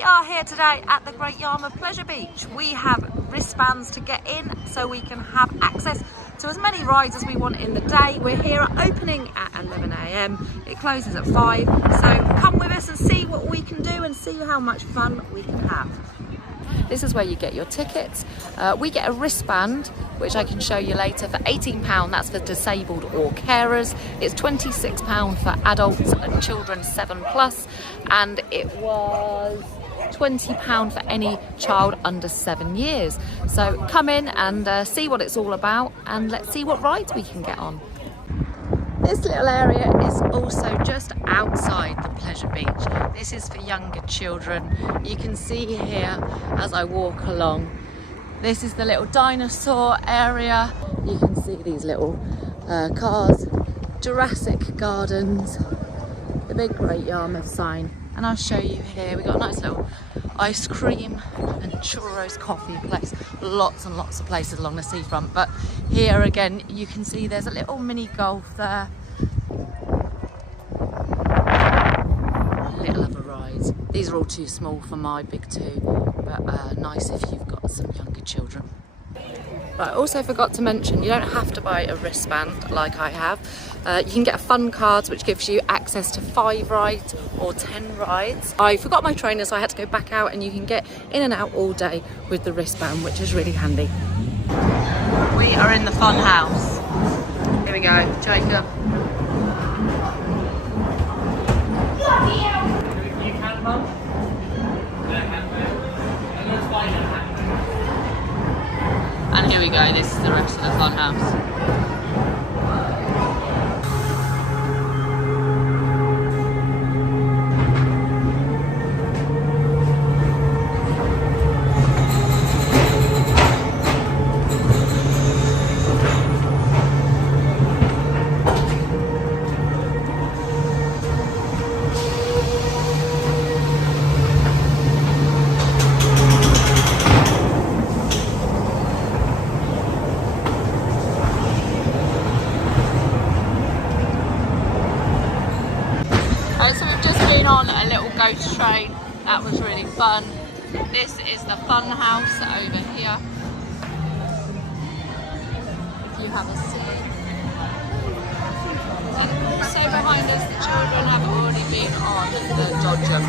We are here today at the Great Yarmouth Pleasure Beach. We have wristbands to get in so we can have access to as many rides as we want in the day. We're here opening at 11 AM. It closes at 5. So come with us and see what we can do and see how much fun we can have. This is where you get your tickets. We get a wristband, which I can show you later, for £18. That's for disabled or carers. It's £26 for adults and children 7+, and it was £20 for any child under 7 years. So come in and see what it's all about, and let's see what rides we can get on. This little area is also just outside the Pleasure Beach. This is for younger children. You can see here as I walk along. This is the little dinosaur area. You can see these little cars, Jurassic Gardens, the big Great Yarmouth sign. And I'll show you here, we've got a nice little ice cream and churros coffee place. Lots and lots of places along the seafront. But here again, you can see there's a little mini golf there. Little other rides. These are all too small for my big two, but nice if you've got some younger children. Right, I also forgot to mention, you don't have to buy a wristband like I have. You can get a fun card which gives you access to 5 rides or 10 rides. I forgot my trainer, so I had to go back out, and you can get in and out all day with the wristband, which is really handy. We are in the fun house. Here we go, Jacob. And here we go, this is the rest of the fun house. So we've just been on a little ghost train. That was really fun. This is the fun house over here. If you have a seat. And also behind us, the children have already been on the Dodger.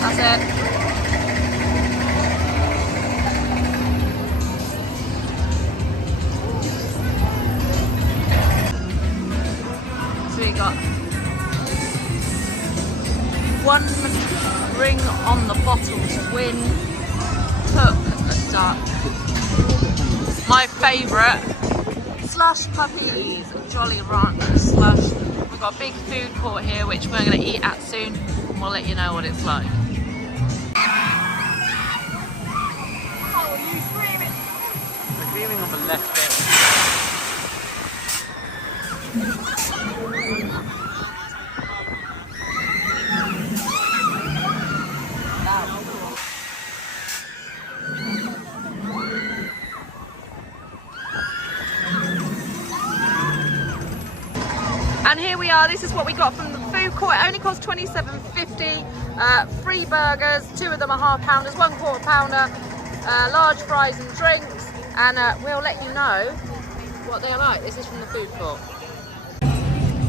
That's it. So we got one ring on the bottle to win. Took a duck. My favourite, slush puppies, Jolly Rancher slush. We've got a big food court here which we're going to eat at soon, and we'll let you know what it's like. On the left bit. And here we are. This is what we got from the food court. It only cost £27.50. 3 burgers, 2 of them are half-pounders, 1 quarter-pounder, large fries and drinks. And we'll let you know what they're like. This is from the food court.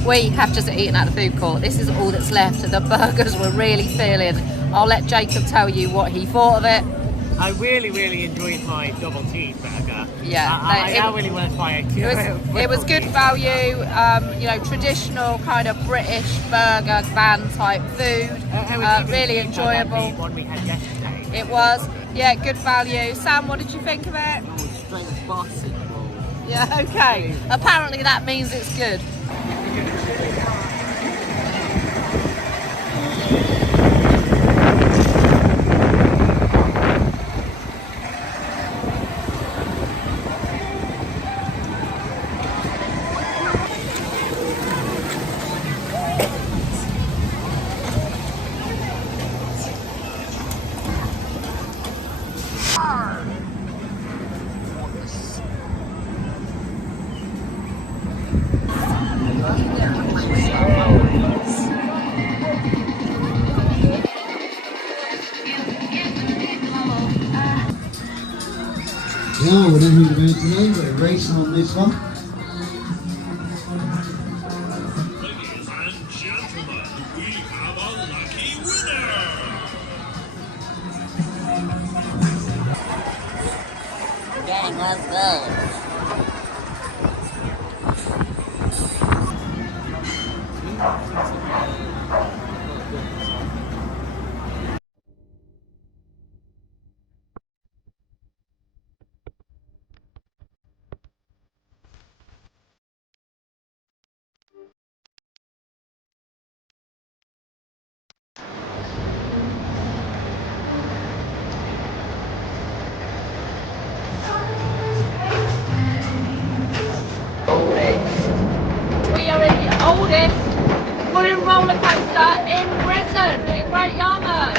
We have just eaten at the food court. This is all that's left. The burgers were really filling. I'll let Jacob tell you what he thought of it. I really enjoyed my double cheeseburger. Yeah, I really want to try it. It was good value, you know, traditional kind of British burger van type food. Really enjoyable. One we had yesterday. It was. Yeah, good value. Sam, what did you think of it? Oh, straight basketball. Yeah, okay. Apparently that means it's good. Now, whatever you're about today, we're racing on this one. Ladies and gentlemen, we have a lucky winner! Gang, let's go. We are in the oldest wooden roller coaster in Britain, in Great Yarmouth.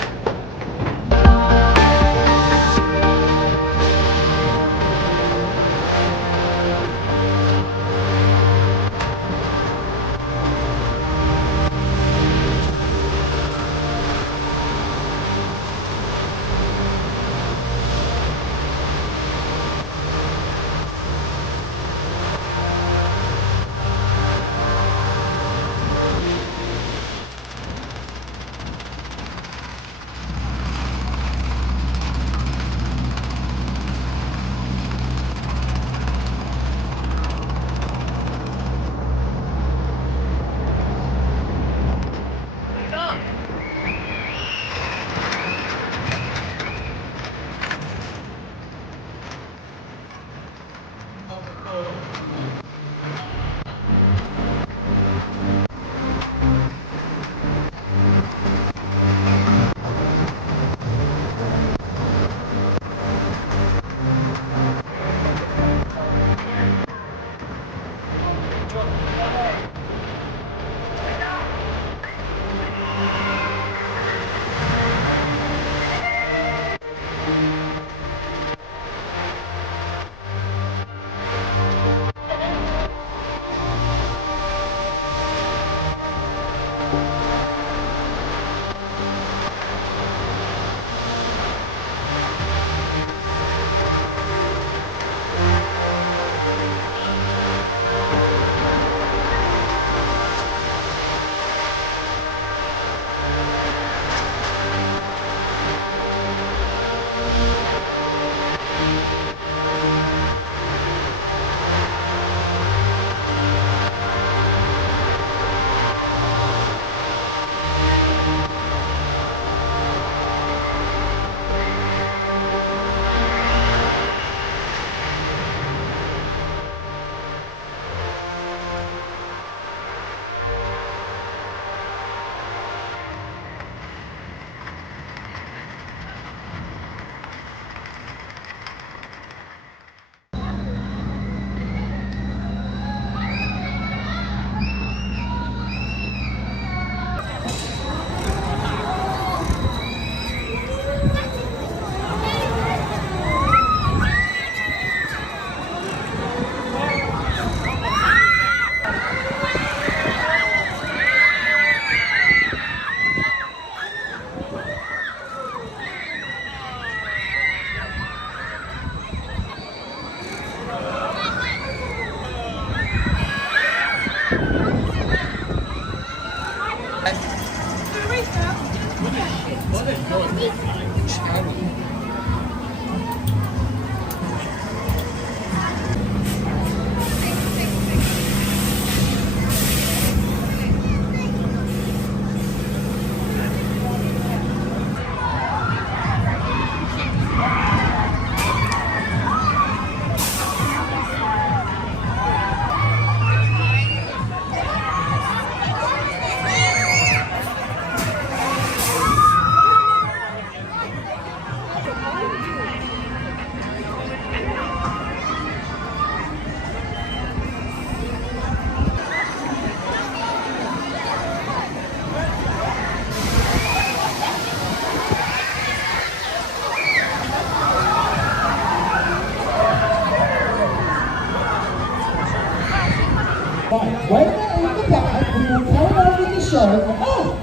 Right, when they're in the bag, we will carry on with the show. Oh,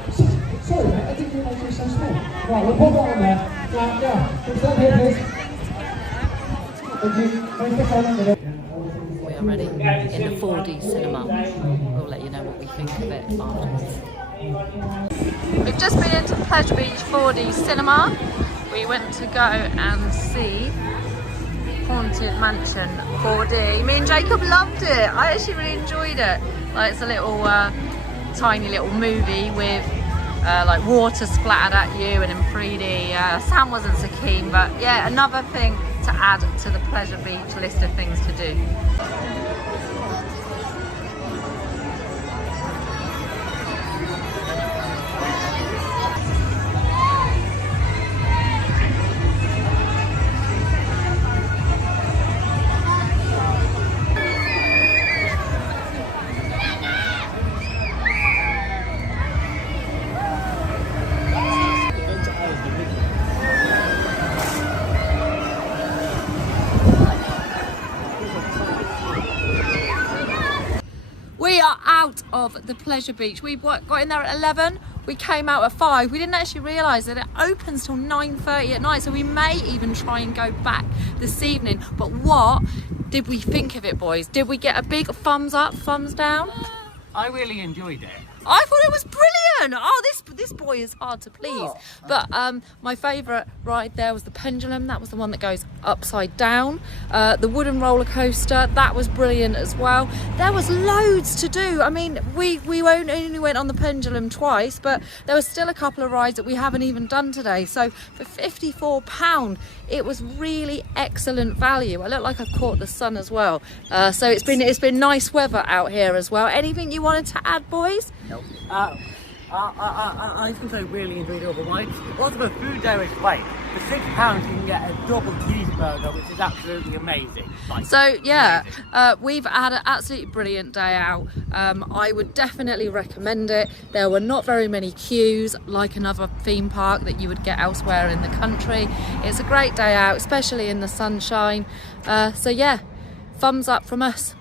sorry mate, I didn't realise you were so small. Right, we'll pop that on there. Right, yeah, can stand here please. Thank you. Thanks for coming with it. We are ready in the 4D cinema. We'll let you know what we think of it afterwards. We've just been into Pleasure Beach 4D cinema. We went to go and see Haunted Mansion 4D. Me and Jacob loved it. I actually really enjoyed it. Like, it's a little tiny little movie with like water splattered at you and in 3D. Sam wasn't so keen, but yeah, another thing to add to the Pleasure Beach list of things to do. We are out of the Pleasure Beach. We got in there at 11. We came out at 5. We didn't actually realise that it opens till 9:30 at night, so we may even try and go back this evening. But what did we think of it, boys? Did we get a big thumbs up, thumbs down? I really enjoyed it. I thought it was brilliant. Oh, this boy is hard to please. But my favourite ride there was the pendulum. That was the one that goes upside down. The wooden roller coaster, that was brilliant as well. There was loads to do. I mean, we only went on the pendulum twice, but there was still a couple of rides that we haven't even done today. So for £54, it was really excellent value. I look like I've caught the sun as well. So it's been nice weather out here as well. Anything you wanted to add, boys? Nope. I think I really enjoyed all the rides. Also, the food there is great. For £6 you can get a double cheeseburger, which is absolutely amazing. Like, so yeah, we've had an absolutely brilliant day out. I would definitely recommend it. There were not very many queues like another theme park that you would get elsewhere in the country. It's a great day out, especially in the sunshine. So yeah, thumbs up from us.